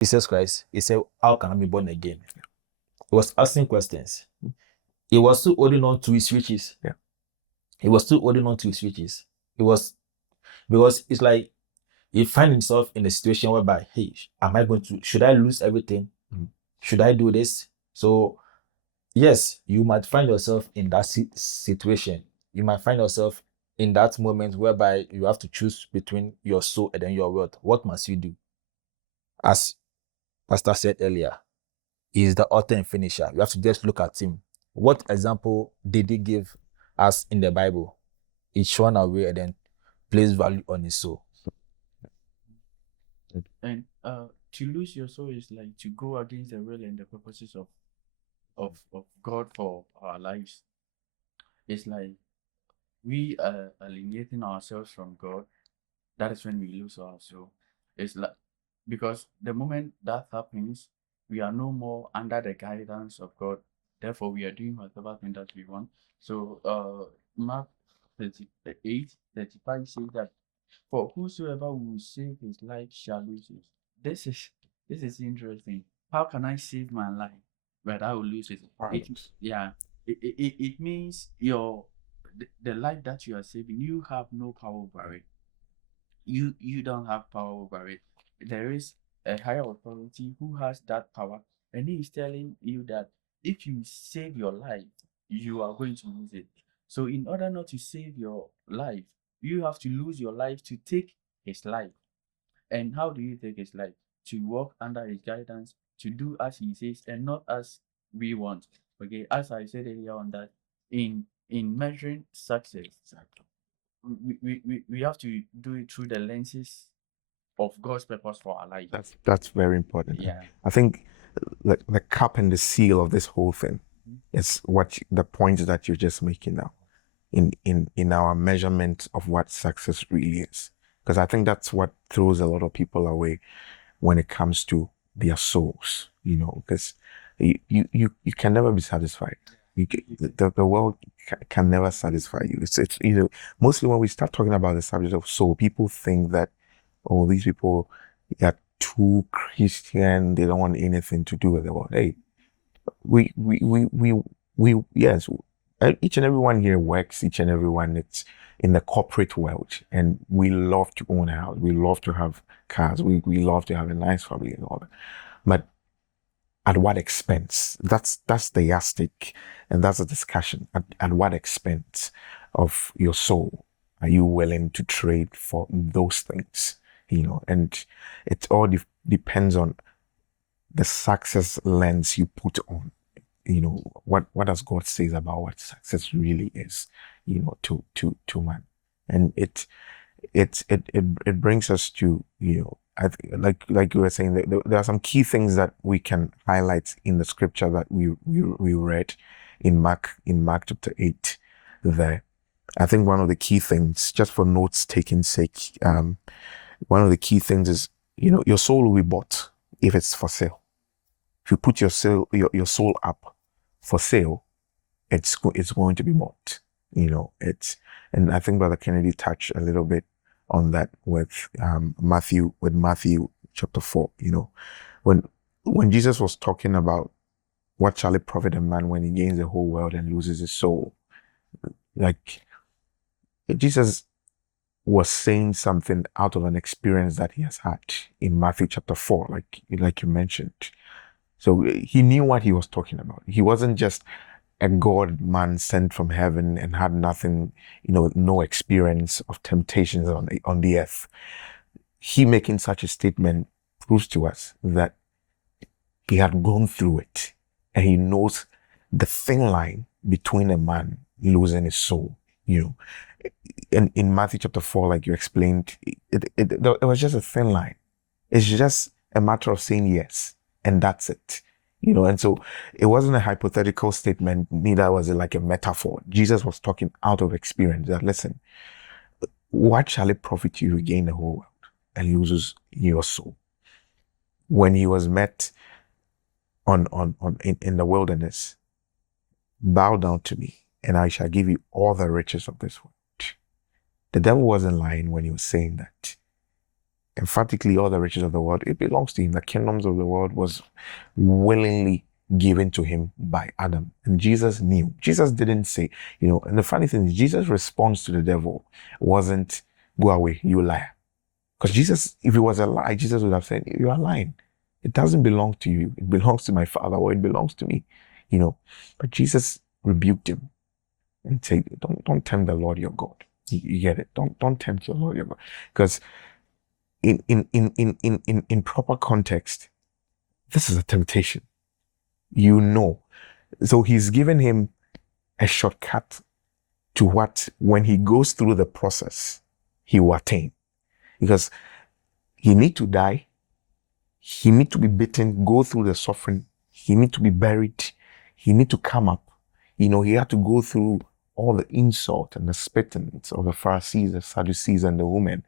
Jesus Christ, he said, how can I be born again? He was asking questions. He was still holding on to his riches. Yeah. He was still holding on to his riches. It was because it's like he find himself in a situation whereby, hey, should I lose everything? Should I do this? So yes, you might find yourself in that situation. You might find yourself in that moment whereby you have to choose between your soul and then your wealth. What must you do? As Pastor said earlier, he is the author and finisher. You have to just look at him. What example did he give us in the Bible? He shone away and then placed value on his soul. And to lose your soul is like to go against the will and the purposes of God for our lives. It's like we are alienating ourselves from God. That is when we lose our soul. It's like because the moment that happens, we are no more under the guidance of God. Therefore, we are doing whatever thing that we want. So, Mark 38:35 says that, "For whosoever will save his life shall lose it." This is interesting. How can I save my life, but I will lose it? It means the life that you are saving, you have no power over it. You don't have power over it. There is a higher authority who has that power, and he is telling you that if you save your life, you are going to lose it. So in order not to save your life, you have to lose your life to take his life. And how do you take his life? To walk under his guidance, to do as he says and not as we want. Okay, as I said earlier on, that in measuring success, we have to do it through the lenses of God's purpose for our life. That's very important. Yeah. I think the cup and the seal of this whole thing is the point that you're just making now in our measurement of what success really is. Because I think that's what throws a lot of people away when it comes to their souls, because you can never be satisfied. The world can never satisfy you. It's mostly when we start talking about the subject of soul, people think that, oh, these people are too Christian, they don't want anything to do with the world. Hey, yes, each and everyone here works, each and everyone it's in the corporate world, and we love to own a house, we love to have cars, we love to have a nice family and all that. But at what expense? That's the yardstick, and that's a discussion. At what expense of your soul are you willing to trade for those things? And it all depends on the success lens you put on. What does God says about what success really is, to man. And it brings us to, I like you were saying, there are some key things that we can highlight in the scripture that we read in Mark chapter 8 there. I think one of the key things, just for notes taking sake, one of the key things is, your soul will be bought if it's for sale. If you put your soul up for sale, it's going to be bought. And I think Brother Kennedy touched a little bit on that with Matthew chapter 4. When Jesus was talking about what shall it profit a man when he gains the whole world and loses his soul, like Jesus was saying something out of an experience that he has had in Matthew chapter 4, like you mentioned. So he knew what he was talking about. He wasn't just a God man sent from heaven and had nothing, no experience of temptations on the earth. He making such a statement proves to us that he had gone through it, and he knows the thin line between a man losing his soul. And in Matthew chapter 4, like you explained, it was just a thin line. It's just a matter of saying yes, and that's it. And so it wasn't a hypothetical statement, neither was it like a metaphor. Jesus was talking out of experience that, listen, what shall it profit you to gain the whole world and loses your soul? When he was met in the wilderness, bow down to me and I shall give you all the riches of this world. The devil wasn't lying when he was saying that. emphatically all the riches of the world, it belongs to him. The kingdoms of the world was willingly given to him by Adam. And Jesus knew. Jesus didn't say, and the funny thing is, Jesus' response to the devil wasn't, go away, you liar. Because Jesus, if it was a lie, Jesus would have said, you are lying. It doesn't belong to you. It belongs to my Father, or it belongs to me. But Jesus rebuked him and said, don't tempt the Lord your God. You get it? Don't tempt your Lord your God. Because in proper context, this is a temptation. So he's given him a shortcut to what, when he goes through the process, he will attain. Because he need to die, he need to be beaten, go through the suffering, he need to be buried, he need to come up. He had to go through all the insult and the spittings of the Pharisees, the Sadducees, and the women,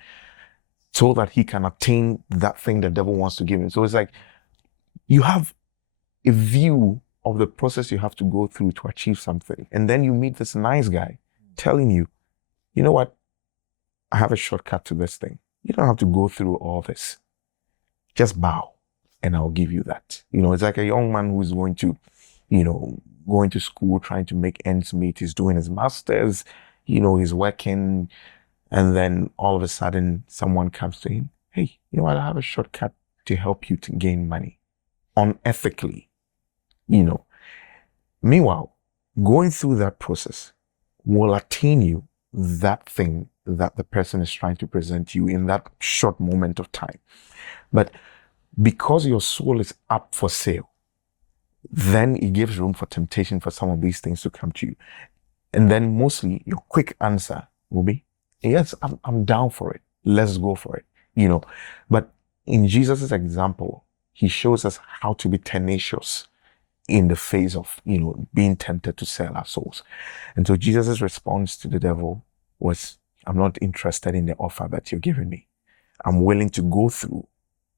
so that he can attain that thing the devil wants to give him. So it's like you have a view of the process you have to go through to achieve something. And then you meet this nice guy telling you, you know what? I have a shortcut to this thing. You don't have to go through all this. Just bow and I'll give you that. It's like a young man who's going to, going to school, trying to make ends meet. He's doing his master's, he's working. And then all of a sudden someone comes to him. Hey, you know what? I have a shortcut to help you to gain money unethically. Meanwhile, going through that process will attain you that thing that the person is trying to present you in that short moment of time. But because your soul is up for sale, then it gives room for temptation for some of these things to come to you. And then mostly your quick answer will be, yes, I'm down for it. Let's go for it. But in Jesus' example, he shows us how to be tenacious in the face of, being tempted to sell our souls. And so Jesus' response to the devil was, I'm not interested in the offer that you're giving me. I'm willing to go through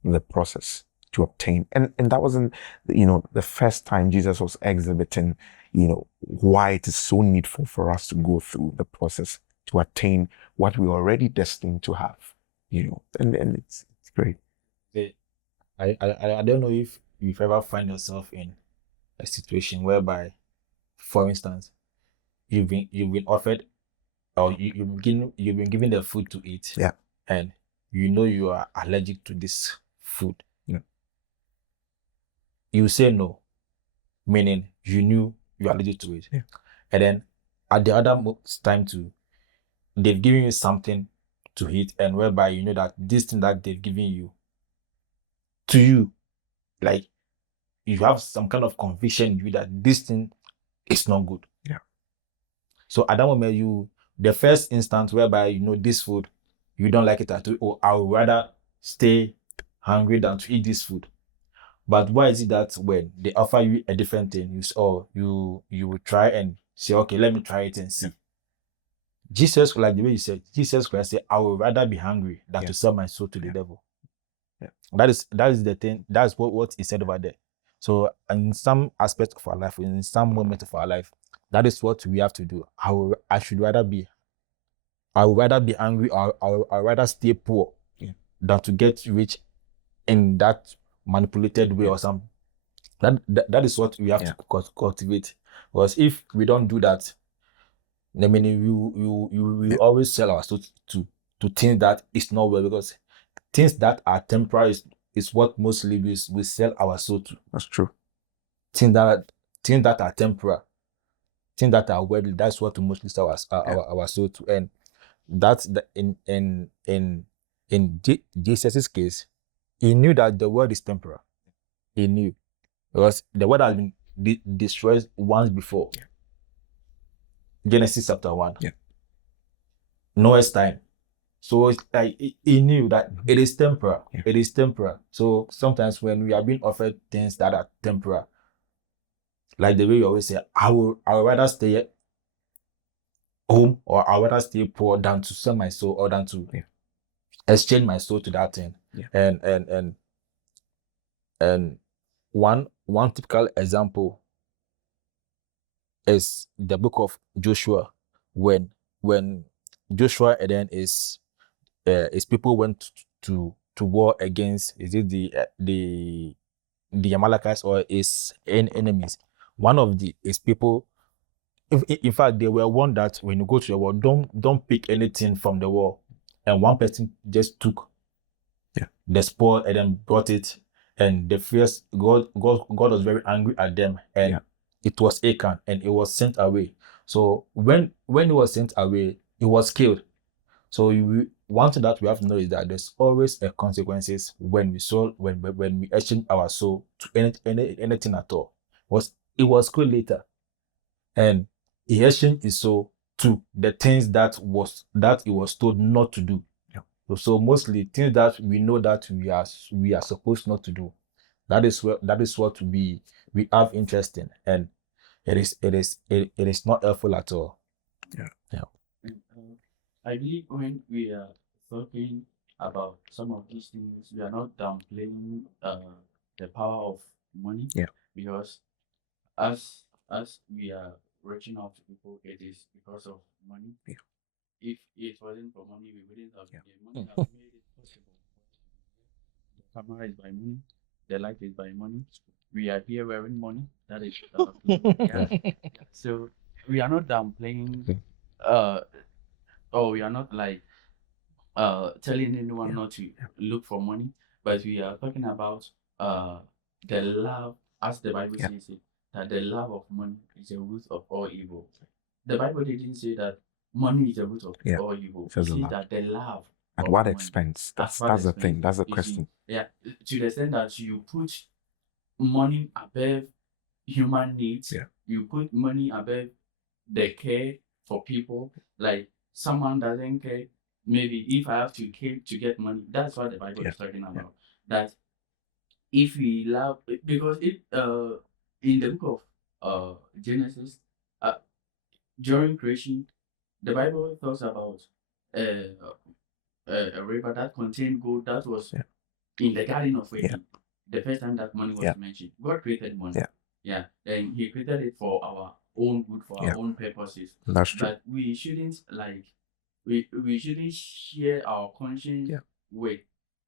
the process to obtain. And that wasn't, the first time Jesus was exhibiting, why it is so needful for us to go through the process to attain what we're already destined to have, and it's great. I don't know if you've ever find yourself in a situation whereby, for instance, you've been offered, or you've been given the food to eat, Yeah. and you are allergic to this food. Yeah. You say no, meaning you knew you are allergic to it. Yeah. And then at the other time too, they've given you something to eat, and whereby you know that this thing that they've given you, to you, like, you have some kind of conviction in you that this thing is not good. Yeah. So at that moment, the first instance whereby this food, you don't like it at all, or I would rather stay hungry than to eat this food. But why is it that when they offer you a different thing, you will try and say, okay, let me try it and see. Jesus, like the way you said, Jesus Christ said, I would rather be hungry than to sell my soul to the devil. Yeah. That is the thing. That's what he said over there. So in some aspect of our life, in some moment of our life, that is what we have to do. I would rather be angry, or I would rather stay poor than to get rich in that manipulated way or something. That is what we have to cultivate. Because if we don't do that, I mean, we always sell our soul to things that is not well, because things that are temporary is what mostly we sell our soul to. That's true. Things that are temporary, things that are worldly, that's what we mostly sell our soul to. And that's in Jesus' case, he knew that the world is temporal. He knew, because the world has been destroyed once before. Genesis chapter 1. Noah's time. So it's like he knew that it is temporal. Yeah. It is temporal. So sometimes when we are being offered things that are temporal, like the way you always say, I would rather stay home, or I would rather stay poor than to sell my soul, or than to exchange my soul to that thing. Yeah. And one typical example is the book of Joshua, when Joshua and then his people went to to war against, is it the Amalekites or his enemies? One of the his people. In fact, they were warned that when you go to the war, don't pick anything from the war. And one person just took Yeah. the spoil and then brought it. And the first God was very angry at them, and Yeah. it was Achan, and it was sent away. So when it was sent away, it was killed. So one thing that we have to know is that there's always a consequences when we exchange our soul to anything at all. It was killed later, and he exchanged his soul to the things that he was told not to do. Yeah. So mostly things that we know that we are supposed not to do. That is what we have interest in, and it is not helpful at all. And, I believe when we are talking about some of these things, we are not downplaying the power of money. Yeah. Because as we are reaching out to people, it is because of money. Yeah. If it wasn't for money, we wouldn't have Yeah. the money has made it possible. The camera is by money, the light is by money. We are here wearing money. That is yeah. So we are not downplaying or we are not like telling anyone Yeah. not to look for money, but we are talking about the love, as the Bible Yeah. says it, that the love of money is the root of all evil. The Bible didn't say that money is the root of Yeah. all evil. It says It the says love. that the love At of what money, expense? at That's what the expense? thing. That's the You see, question. yeah, to the extent that you put money above human needs. Yeah. You put money above the care for people. Like someone doesn't care. Maybe if I have to care to get money, that's what the Bible Yeah. is talking about. That if we love, because it in the book of Genesis, during creation, the Bible talks about a river that contained gold that was Yeah. in the Garden of Yeah. Eden. The first time that money was Yeah. mentioned, God created money. Yeah. Yeah, and He created it for our own good, for Yeah. our own purposes. That's true. But we shouldn't we shouldn't share our conscience Yeah. with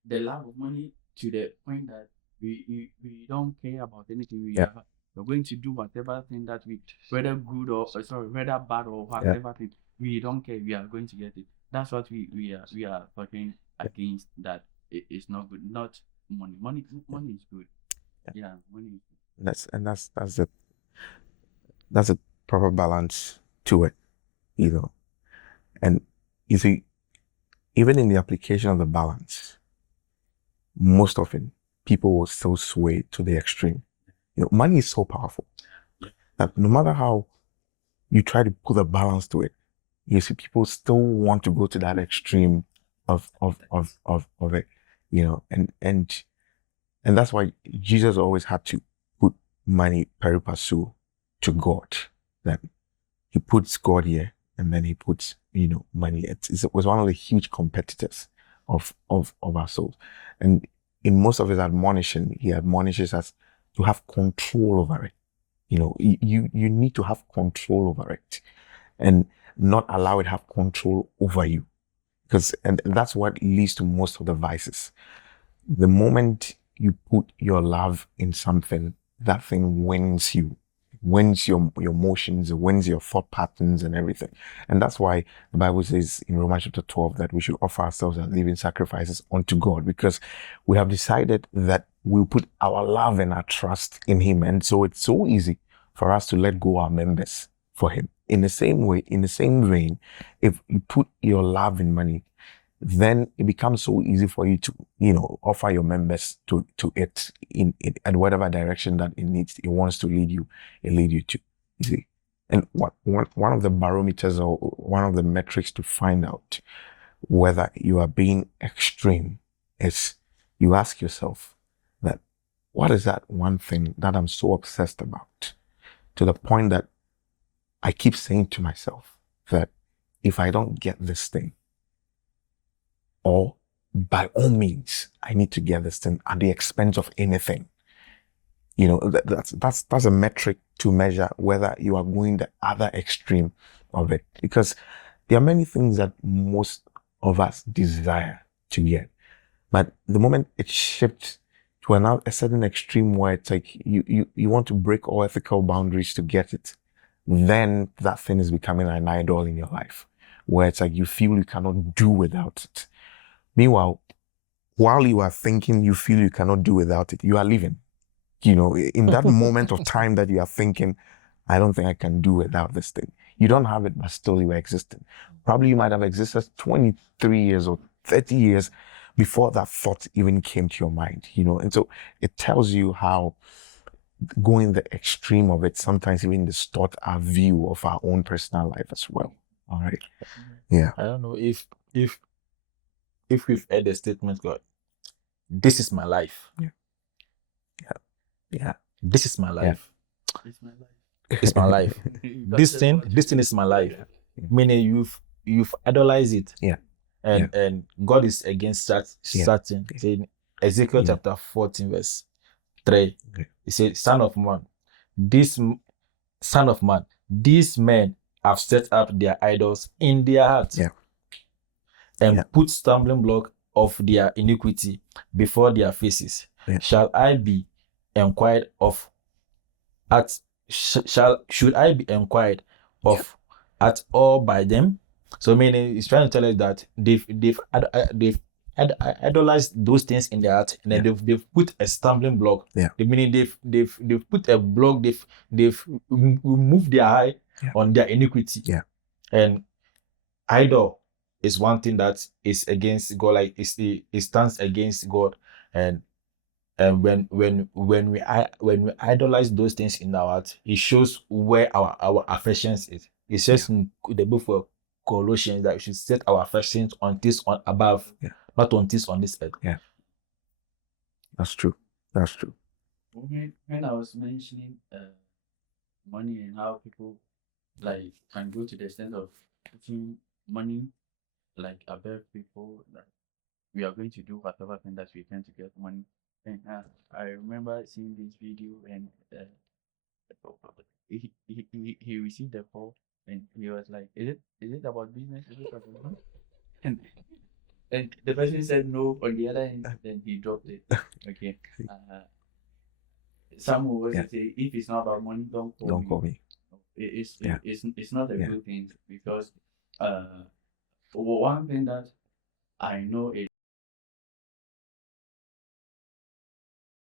the love of money to the point that we don't care about anything. We're going to do whatever thing that we, whether good or whether bad or whatever thing, we don't care. We are going to get it. That's what we are talking against. That it's not good. Not money. Money is good. Yeah, money is good. That's a proper balance to it, and you see, even in the application of the balance, most often people will still sway to the extreme. Money is so powerful that no matter how you try to put a balance to it, you see people still want to go to that extreme of it, and that's why Jesus always had to put money pari passu to God. That he puts God here, and then he puts money. It was one of the huge competitors of our souls, and in most of his admonition, he admonishes us to have control over it. You need to have control over it, and not allow it to have control over you, and that's what leads to most of the vices. The moment you put your love in something, that thing wins you, wins your emotions, wins your thought patterns and everything. And that's why the Bible says in Romans chapter 12 that we should offer ourselves as living sacrifices unto God, because we have decided that we'll put our love and our trust in him. And so it's so easy for us to let go our members for him. In the same way, in the same vein, if you put your love in money, then it becomes so easy for you to, offer your members to it in whatever direction that it wants to lead you to. You see, and one of the barometers or one of the metrics to find out whether you are being extreme is you ask yourself that, what is that one thing that I'm so obsessed about, to the point that I keep saying to myself that if I don't get this thing, or by all means, I need to get this thing at the expense of anything. That's a metric to measure whether you are going the other extreme of it. Because there are many things that most of us desire to get, But the moment it shifts to a certain extreme where it's like you want to break all ethical boundaries to get it, then that thing is becoming an idol in your life, where it's like you feel you cannot do without it. Meanwhile, while you are thinking you feel you cannot do without it, you are living. In that moment of time that you are thinking, I don't think I can do without this thing. You don't have it, but still you are existing. Probably you might have existed 23 years or 30 years before that thought even came to your mind, and so it tells you how going the extreme of it sometimes even distort our view of our own personal life as well. All right. Yeah. I don't know if we've heard the statement, God, this is my life. Yeah. This is my life. It's my life. It's my life. This thing is my life. Meaning you've idolized it. Yeah. And God is against that certain. Saying Ezekiel Yeah. chapter 14 verse 3. He said, Son of man, these men have set up their idols in their hearts. Yeah. And Yeah. put stumbling block of their iniquity before their faces. Yeah. Shall I be inquired of should I be inquired of at all by them? So meaning he's trying to tell us that they've idolized those things in their heart, and then they've put a stumbling block. Yeah. Meaning they've put a block, they've removed their eye on their iniquity. Yeah. And idol is one thing that is against God, like it stands against God. And when we idolize those things in our heart, it shows where our affections is. It says in the book of Colossians that we should set our affections on things on above, not on things on this earth. Yeah. That's true. When I was mentioning money and how people like can go to the extent of putting money like above people, like we are going to do whatever thing that we can to get money. And I remember seeing this video, and he received a call, and he was like, "Is it about business? Is it about money?" And the person said no. On the other hand, then he dropped it. Okay. Some will also say, if it's not about money, don't call me. It's not a good thing, because one thing that I know is